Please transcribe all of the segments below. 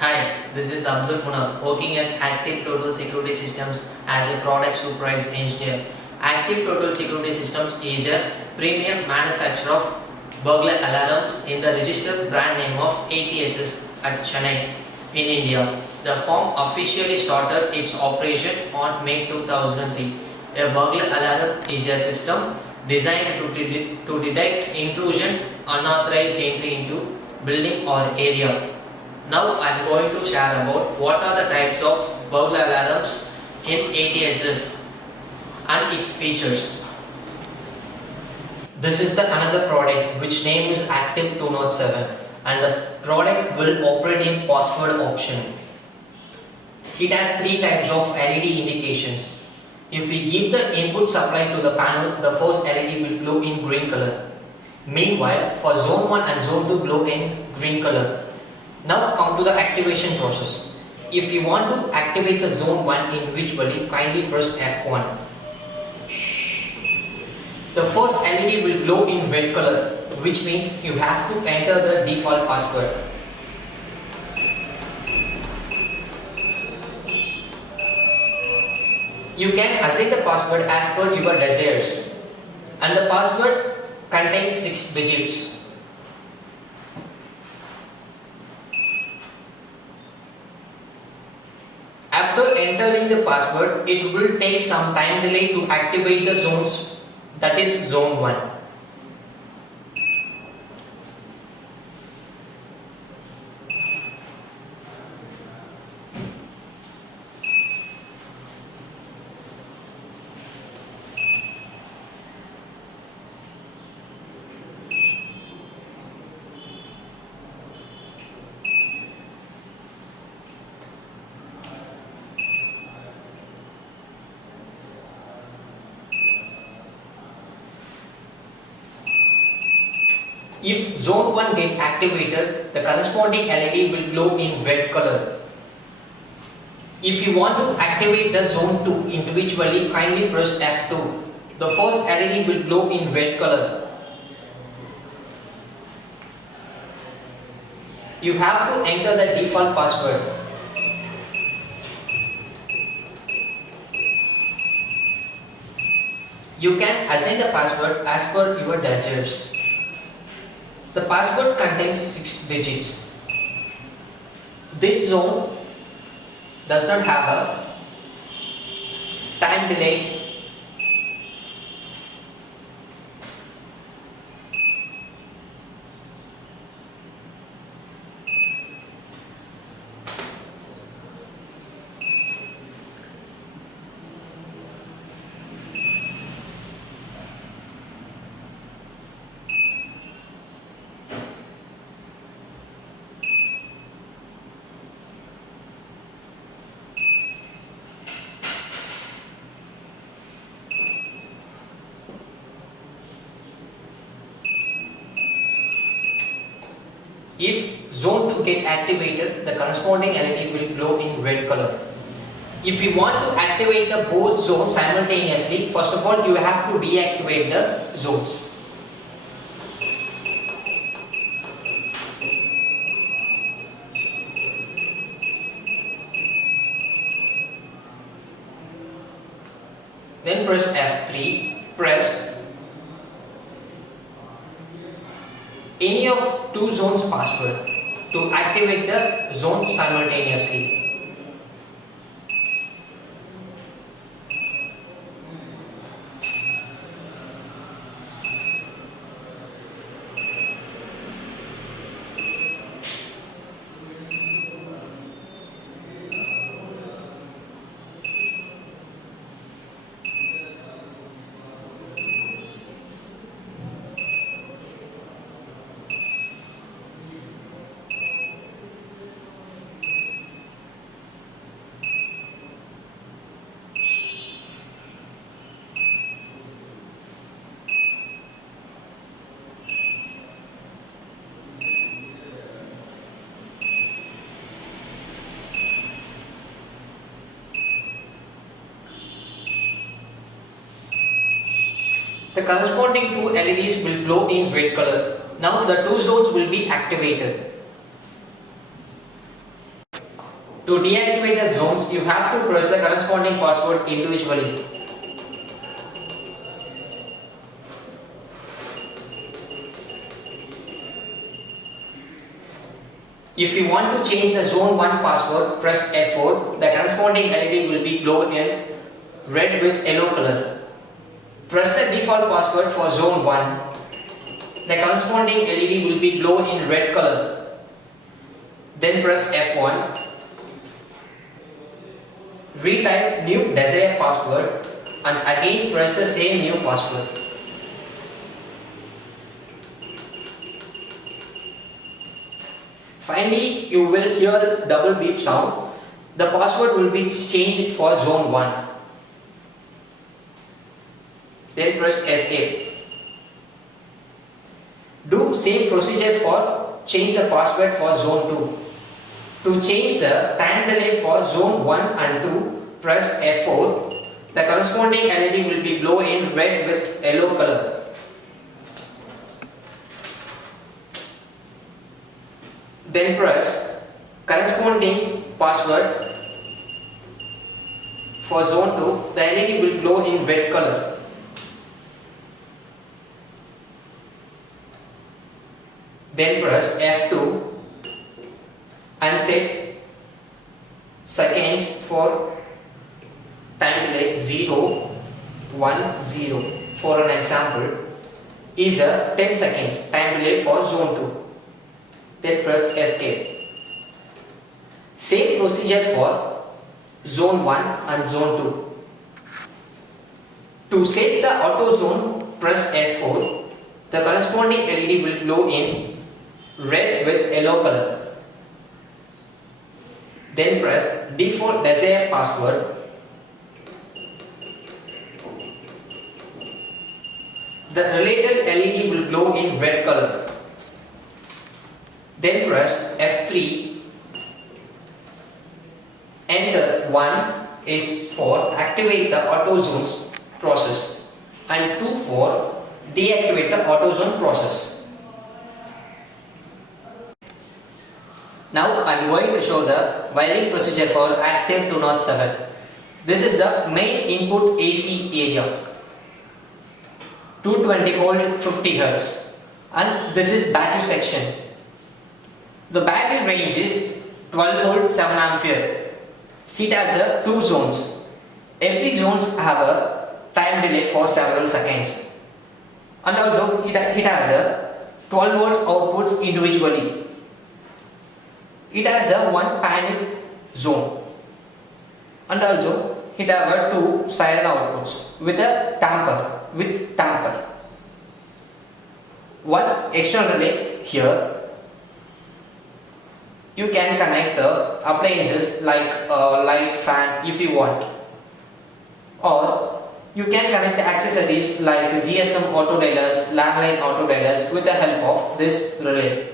Hi, this is Abdul Munaf, working at Active Total Security Systems as a product supervisor engineer. Active Total Security Systems is a premium manufacturer of burglar alarms in the registered brand name of ATSS at Chennai in India. The firm officially started its operation on May 2003. A burglar alarm is a system designed to detect intrusion, unauthorized entry into building or area. Now I am going to share about what are the types of burglar alarms in ATSS and its features. This is the another product which name is Active 207 and the product will operate in password option. It has three types of LED indications. If we give the input supply to the panel, the first LED will glow in green color. Meanwhile, for zone 1 and zone 2 glow in green color. Now come to the activation process. If you want to activate the zone 1 individually, kindly press F1. The first LED will glow in red color, which means you have to enter the default password. You can assign the password as per your desires, and the password contains 6 digits. After entering the password, it will take some time delay to activate the zones, that is zone 1. If zone 1 get activated, the corresponding LED will glow in red color. If you want to activate the zone 2 individually, kindly press F2. The first LED will glow in red color. You have to enter the default password. You can assign the password as per your desires. The password contains 6 digits. This zone does not have a time delay. If zone 2 get activated, the corresponding LED will glow in red color. If you want to activate the both zones simultaneously, first of all you have to deactivate the zones. Then press F3, press any of 2 zones password to activate the zone simultaneously. The corresponding 2 LEDs will glow in red color. Now the 2 zones will be activated. To deactivate the zones, you have to press the corresponding password individually. If you want to change the zone 1 password, press F4. The corresponding LED will be glow in red with yellow color. Press the default password for zone 1. The corresponding LED will be glow in red color. Then press F1. Retype new desired password and again press the same new password. Finally, you will hear double beep sound. The password will be changed for zone 1. Then press escape. Do same procedure for change the password for zone 2. To change the time delay for zone 1 and 2, press F4. The corresponding LED will be glow in red with yellow color. Then press corresponding password for zone 2. The LED will glow in red color. Then press F2 and set seconds for time delay 0, 1, 0. For an example, is a 10 seconds time delay for zone 2. Then press escape. Same procedure for zone 1 and zone 2. To set the auto zone, press F4. The corresponding LED will glow in red with yellow color. Then press default desired password. The related LED will glow in red color. Then press F3. Enter 1 is for activate the auto zones process and 2 for deactivate the auto zone process. Now I am going to show the wiring procedure for Active 207. This is the main input AC area, 220 volt 50 Hz, and this is battery section. The battery range is 12 volt 7 ampere. It has 2 zones. Every zones have a time delay for several seconds, and also it has a 12 volt outputs individually. It has a 1 panic zone, and also it has 2 siren outputs with a tamper. One external relay here. You can connect the appliances like light, fan if you want, or you can connect the accessories like GSM auto dialers, landline auto dialers with the help of this relay.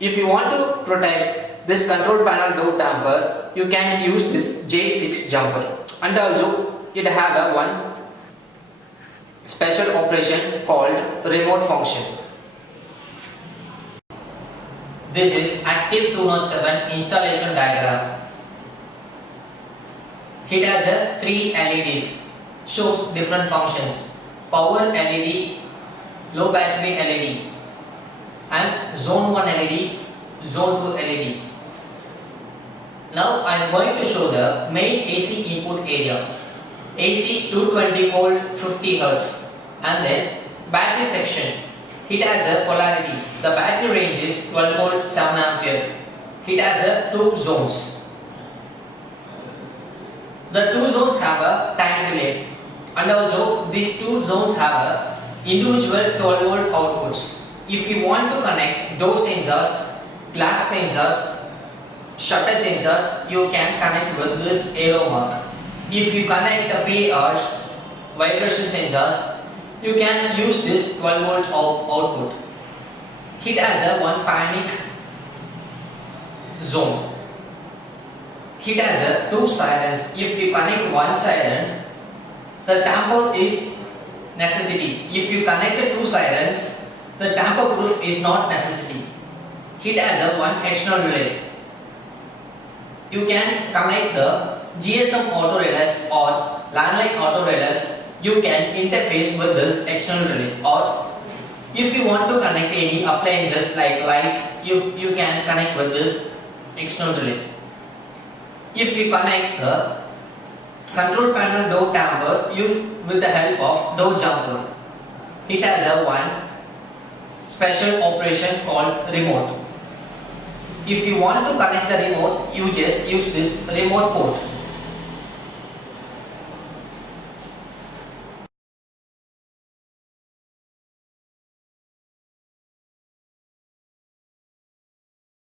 If you want to protect this control panel door tamper, you can use this J6 jumper, and also it have a one special operation called remote function. This is Active 207 installation diagram. It has a 3 LEDs, shows different functions: power LED, low battery LED, and zone 1 LED, zone 2 LED. Now I am going to show the main AC input area. AC 220 volt 50 Hz, and then battery section. It has a polarity. The battery range is 12 volt 7 ampere. It has 2 zones. The 2 zones have a time delay, and also these 2 zones have a individual 12 volt outputs. If you want to connect door sensors, glass sensors, shutter sensors, you can connect with this arrow mark. If you connect the PRs, vibration sensors, you can use this 12 volt output. It has a 1 panic zone. It has a 2 sirens. If you connect 1 siren, the tamper is necessity. If you connect the 2 sirens, the tamper proof is not necessity. It has a 1 external relay. you can connect the GSM auto relays or landline auto relays. You can interface with this external relay, or if you want to connect any appliances like light, you can connect with this external relay. If we connect the control panel door tamper with the help of door jumper, it has a one special operation called remote. If you want to connect the remote, you just use this remote port.